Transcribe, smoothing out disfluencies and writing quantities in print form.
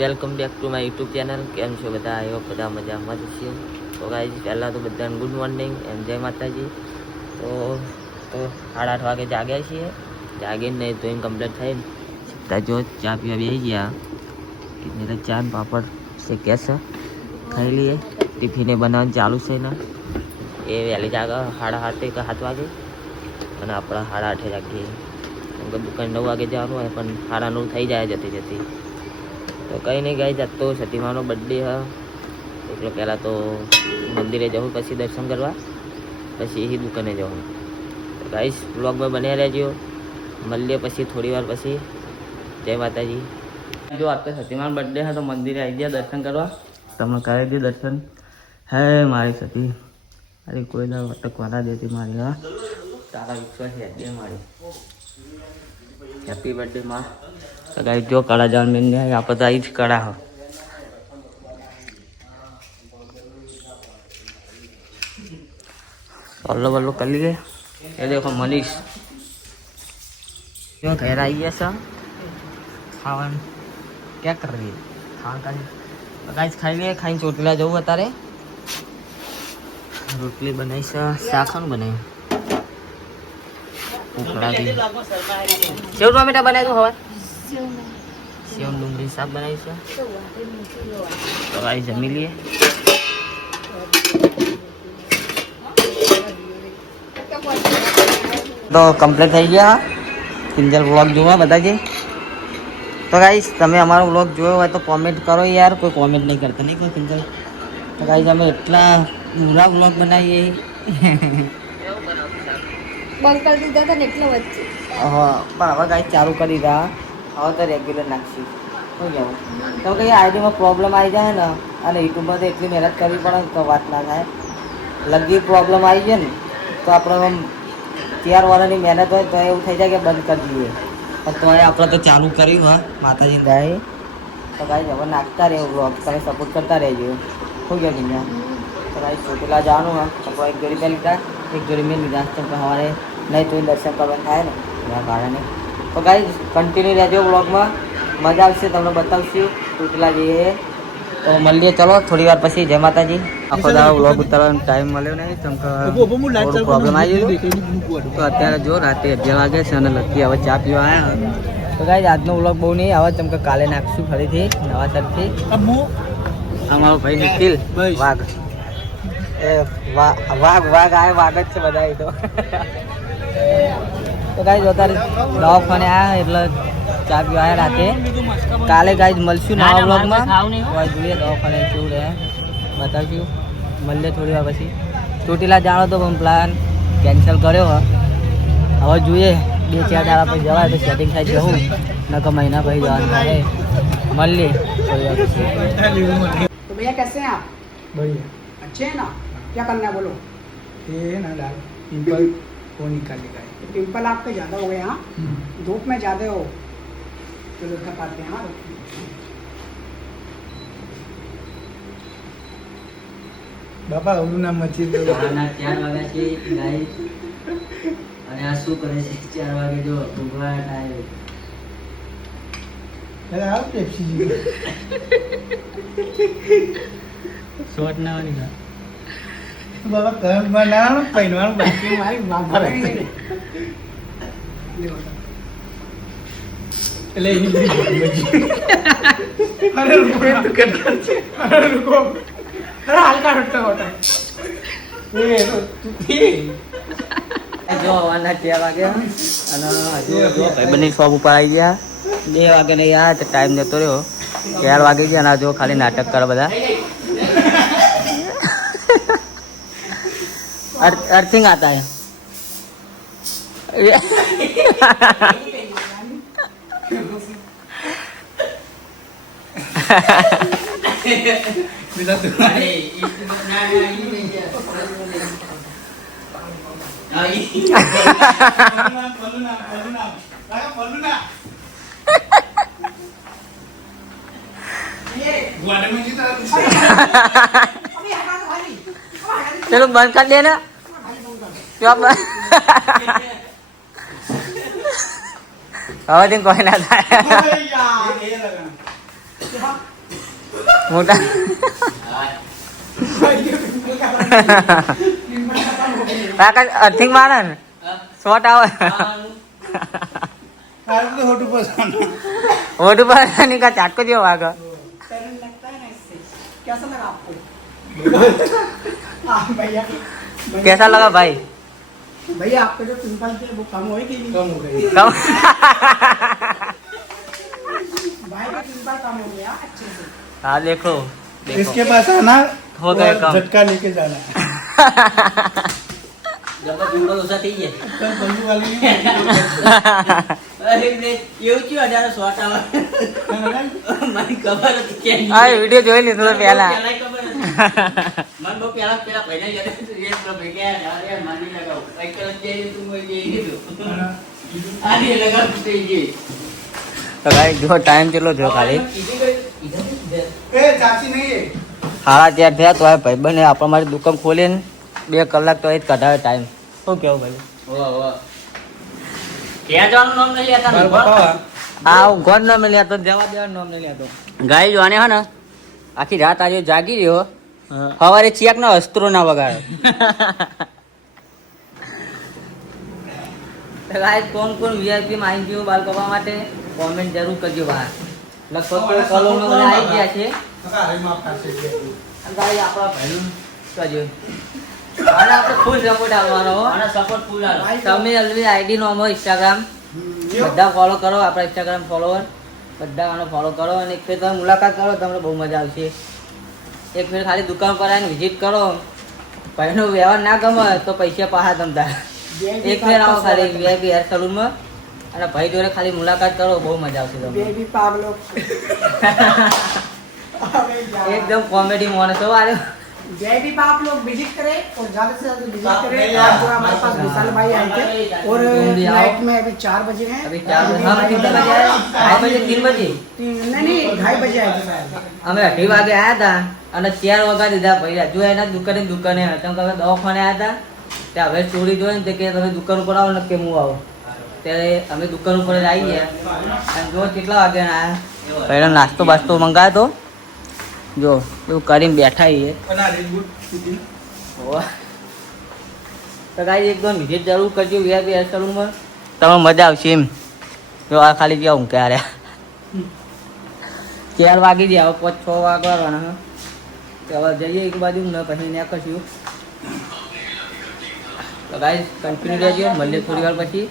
Welcome back to my YouTube channel. કેમ છો બધા? આવ્યો બધા મજામાં જ છીએ. તો ગાઈઝ પહેલાં તો બધાને ગુડ મોર્નિંગ એન્ડ જય માતાજી. તો 8:30 વાગે જાગ્યા છીએ. જાગીને ધોઈને કમ્પ્લીટ થઈને સીધા જો ચા પીવા બેસી ગયા. એટલે ચા ને પાપડ શેક્યા છે, ખાઈ લઈએ. ટિફિને બનાવવાનું ચાલુ છે ને એ વહેલી જાગે 7:30 કે 7 વાગે અને આપણે 8:30 જાગીએ. કેમ કે દુકાન 9 વાગે જવાનું હોય પણ 9:30 થઈ જાય જતી જતી. તો કંઈ નહીં ગાઈઝ, આજ તો સતીમાનો બર્થડે હ. એટલે પહેલાં તો મંદિરે જવું, પછી દર્શન કરવા, પછી એ દુકાને જવું. તો ગાઈઝ વ્લોગમાં બન્યા રહેજો. મળીએ પછી થોડી વાર પછી. જય માતાજી. જો આજ તો સતીમાનો બર્થડે છે તો મંદિરે આવી ગયા દર્શન કરવા. તમે કરી દે દર્શન. હે મારી સતી, અરે કોઈ ના અટકવા દેતી મારી. હા, તારા વિશ્વાસ છે મારી. હેપી બર્થડે માં. તો ગાઈઝ જો કળા જવાનું મેં આપણે તો આવી જ કળા હો. सोल्लो वल्लो कर लिए. ये देखो मनीष क्यों घर आई है सर खावन क्या कर रही है? खान का गाइस खाई लिए. खाई ચોટલા જવું અત્યારે. રોટલી બનાવી છે, શાક બનાવી, ઉખડા દી સેવ ટમેટા બનાવી દો. હવે સેવ ડુંગળી શાક બનાવી છે. તો ગાઈસ જમી લઈએ. તો કમ્પ્લીટ થઈ ગયા. કિંજલ વ્લોગ જોવા બધાજી. તો ગાઈસ તમે અમારો વ્લોગ જોયો હોય તો કોમેન્ટ કરો યાર. કોઈ કોમેન્ટ નહીં કરતા નહીં કોઈ કિંજલ. તો ગાઈસ અમે એટલા પૂરા વ્લોગ બનાવીએ. બંધ કરી દીધા હતા ને એટલે વચ્ચે. હા પણ હવે ગાઈસ ચાલુ કરી દીધા. હવે તો રેગ્યુલર નાખશું. શું કહેવું? તો કે આઈડીમાં પ્રોબ્લેમ આવી જાય ને અને યુટ્યુબમાં તો એટલી મહેનત કરવી પડે તો વાત ના થાય. લગી પ્રોબ્લેમ આવી જાય ને તો આપણે 4 વર્ષની મહેનત હોય તો એવું થઈ જાય કે બંધ કરી દઈએ. પણ તોય આપણે તો ચાલુ કર્યું. હા, માતાજી દયાએ. તો ગાઈસ હવે નાખતા રહેવું વ્લોગ. તમે સપોર્ટ કરતા રહેજો. શું કહો કિંજલ? તો ગાઈસ ચોટીલા જવાનું હા. તો એક જોડી પહેલી લીધા, એક જોડી મેં લીધા. તો સવારે નહીં તો દર્શન કરવાનું થાય ને એના કારણે. તો ગાઈસ કન્ટિન્યુ રહેજો વ્લોગમાં. મજા આવશે, તમને બતાવશું ચોટીલા જઈએ. તો મળીએ ચલો થોડી વાર પછી. જય માતાજી. આખો દાડો વ્લોગ ઉતારવાનો ટાઈમ મળ્યો નહીં કેમ કે થોડું પ્રોબ્લેમ આવી ગયો. તો અત્યારે જો રાતે 11 વાગે છે અને લકી હવે ચા પીવા આવ્યા. તો ગાઈસ આજનો વ્લોગ બહુ નહીં આવે કેમ કે કાલે નાખશું ફરીથી નવા સરથી. અમારો ભાઈ નિખિલ વાઘ એ વાઘ આવે. વાઘ જ છે બધા. એ તો ગાઈસ અત્યારે દવાખાને આવ્યા એટલે ચા પીવા આવ્યા રાતે. કાલે ગાઈસ મળશું નવા વ્લોગમાં. જોઈએ દવાખાને કેવું રહે બતાવશું. મળીએ થોડી વાર પછી. ચોટીલા જાણો તો પણ પ્લાન કેન્સલ કર્યો હવે જોઈએ 2-4 દાડા પછી જવાય તો સેટિંગ થાય જવું, નકર મહિના પછી જવાનું થાય. મળીએ થોડી વાર પછી. तो भैया कैसे हैं आप? बढ़िया. अच्छे हैं ना? क्या करना है बोलो? ये है ना लाल पिंपल वो निकालेगा. पिंपल आपके ज़्यादा हो गए. हाँ, धूप में ज़्यादा हो. चलो थकाते हैं. हाँ, બાપા હું ના મચી તો 4 વાગ્યા છે ગાઈસ. અને આ શું કરે છે 4 વાગે જો ઊંઘવા થાય. અરે આવ પેપ્સી શોર્ટ ના વાળી ના બાબા કર બનાવવાનું પહેરવાનું બાકી મારી બાપા नहीं. એટલે એની મચી. અરે રૂકો અરે રૂકો. अरे हल्का हटका होता है. એ તું થી જો હવાના 4 વાગ્યા અને હજુ જો ભાઈબંધની શોપ ઉપર આવી ગયા. 2 વાગે નહીં યાર તો ટાઈમ જતો રહ્યો. 4 વાગે ગયા અને જો ખાલી નાટક કરે બધા. अर्थिंग आता है. bila tu चलो बंद कर देना. હવે કોઈ ના થાય. મોટા કાકા અર્થિંગ મારે ને શોર્ટ આવે તારું તો હોટું પસંદ ઓઢ પર નહીં કા ચાટકો જેવો વાગે पैरन लगता है ना इससे कैसा लगा आपको हाँ भैया कैसा लगा भाई भैया आपके जो पिंपल थे वो कम हुए कि नहीं कम हो गई कम भाई का पिंपल कम हो गया अच्छे से हाँ देखो देखो इसके पास आना हो गए कम। झटका लेके जाना જબર પીવડો ઓછા થઈ ગયા कल बंदू वाली नहीं અરે રે એવું ક્યું અઢારે શોર્ટ આવે મને ખબર હતી કે નહીં. આ વિડીયો જોઈ લીધો તો પહેલા પહેલાંય ખબર હતી. મને બહુ પેલા ભાઈને યાદ હતું, એ પેલો ભાઈ કે યાર મને નહીં લગાવું. કંઈક જ જઈ તું કોઈ જઈ લીધું. આ નહીં લગાવતું થઈ ગઈ. તો ગાઈ જો ટાઈમ કેટલો થયો ખાલી કીધું કે કીધું કે ए चाची नहीं है સાડા ત્યાર થયા તો આ ભાઈબંધે આપણા માટે દુકાન ખોલીને 2 કલાક તો એ જ કઢાવે ટાઈમ શું કેવું ભાઈ વાહ વાહ ક્યાં જવાનું નામ નહીં લેતા ને? આ ગોળ નામ નહીં લેતો જવા દેવાનું નામ નહીં લેતો ગાઈ જોવાને હે ને આખી રાત આજે જાગી રહ્યો સવારે ચિયાક ના અસ્ત્રો ના વગાડે ગાઈસ કોણ કોણ વીઆઈપી માં આવી ગયું બાલ કરવા માટે કોમેન્ટ જરૂર કરજો બહાર લગભગ તો કલોલ માં બધા આવી ગયા છે अरे माफ कर से અને ગાઈસ આપણા ભાઈનું કરજો અને આપણે ફૂલ સપોર્ટ આપવાનો હો અને સપોર્ટ ફૂલ આલો. તમે અલવી આઈડી નો અમો ઇન્સ્ટાગ્રામ બધા ફોલો કરો આપણા ઇન્સ્ટાગ્રામ ફોલોવર બધા આનો ફોલો કરો અને એક ફેર તમે મુલાકાત કરો તમને બહુ મજા આવશે એક ફેર ખાલી દુકાન પર આવીને વિઝિટ કરો ભાઈનો વ્યવહાર ના ગમે તો પૈસા પાહા તમતા એક ફેર આવો ખાલી વીઆઈપી હેર સલૂનમાં અને ભાઈ જોડે ખાલી મુલાકાત કરો બહુ મજા આવશે તમને बेबी पागलो अबे यार એકદમ કોમેડી માણસ હો આરે बेबी आप लोग विजिट करें और ज्यादा से ज्यादा विजिट आप करें नहीं आज यार, जो हमारे पास विशाल भाई आए थे और तुम भी आओ। नाइट में अभी 4 बजे हैं अभी 4 बजे हम कितने बजे आए 2:30 बजे 3 बजे नहीं 2:30 बजे आए थे शायद અમે 8 વાગે આયા હતા અને 4 વાગ્યા દીધા ભાઈ હજુ એના દુકાને હતા તમે દવાખાને આયા હતા ત્યાં હવે સ્ટોરી જોઈને તે કે તમે દુકાન ઉપર આવો ને કે હું આવું ત્યારે અમે દુકાન ઉપર જ આવી ગયા અને જો કેટલા વાગ્યા આયા પહેલા નાસ્તો બાસ્તો મંગાવ્યો તો જો એવું કરીને બેઠા છીએ बना रे गुड તો ગાઈ એકદમ વિઝિટ જરૂર કરજો વીઆઈપી હેર સલૂનમાં તમે મજા આવશે એમ જો આ ખાલી ગયા હું ક્યારે 4 વાગી ગયા હવે 5-6 વાગવાના તો હવે જઈએ એક બાજુ ને પછી ને કશું તો ગાઈસ કન્ટિન્યુ રહેજો મળીએ થોડી વાર પછી